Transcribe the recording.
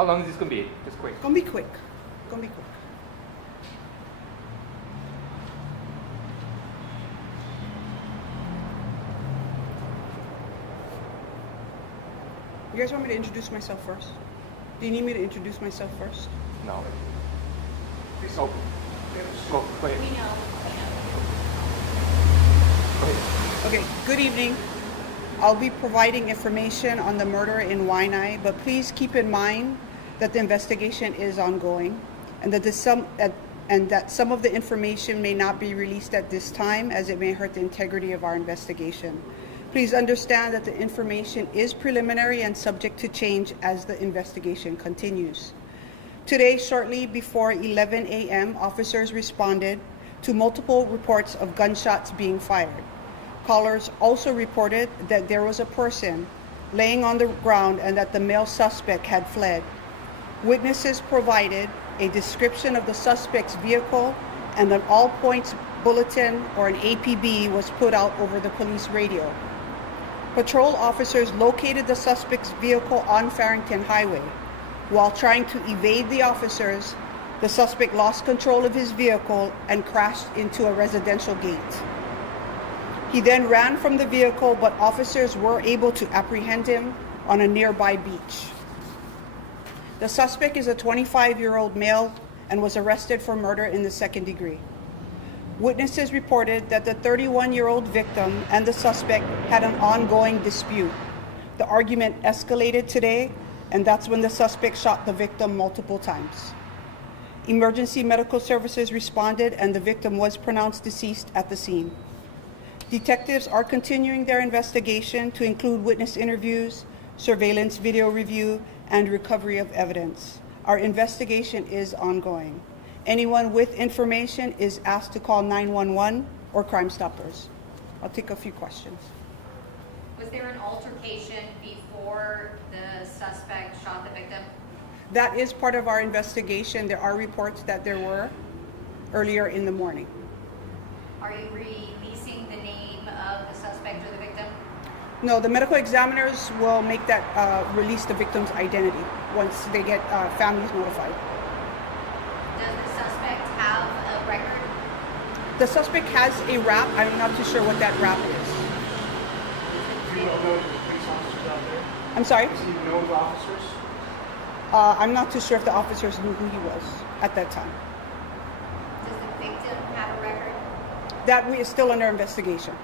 How long is this gonna be? Just quick. Gonna be quick. Gonna be quick. You guys want me to introduce myself first? Do you need me to introduce myself first? No. Go. Go. Go ahead. We know. Go ahead. Okay, good evening. I'll be providing information on the murder in Waianae, but please keep in mind that the investigation is ongoing and that some of the information may not be released at this time as it may hurt the integrity of our investigation. Please understand that the information is preliminary and subject to change as the investigation continues. Today, shortly before 11 a.m., officers responded to multiple reports of gunshots being fired. Callers also reported that there was a person laying on the ground and that the male suspect had fled. Witnesses provided a description of the suspect's vehicle, and an all-points bulletin or an APB was put out over the police radio. Patrol officers located the suspect's vehicle on Farrington Highway. While trying to evade the officers, the suspect lost control of his vehicle and crashed into a residential gate. He then ran from the vehicle, but officers were able to apprehend him on a nearby beach. The suspect is a 25-year-old male and was arrested for murder in the second degree. Witnesses reported that the 31-year-old victim and the suspect had an ongoing dispute. The argument escalated today, and that's when the suspect shot the victim multiple times. Emergency medical services responded, and the victim was pronounced deceased at the scene. Detectives are continuing their investigation to include witness interviews, surveillance video review, and recovery of evidence. Our investigation is ongoing. Anyone with information is asked to call 911 or Crime Stoppers. I'll take a few questions. Was there an altercation before the suspect shot the victim? That is part of our investigation. There are reports that there were earlier in the morning. Are you releasing the name of the suspect or the victim? No, the medical examiners will make that release the victim's identity once they get families notified. Does the suspect have a record? The suspect has a rap. I'm not too sure what that rap is. Do you know the police officers out there? I'm sorry? Does he know the officers? I'm not too sure if the officers knew who he was at that time. Does the victim have a record? That is still under investigation.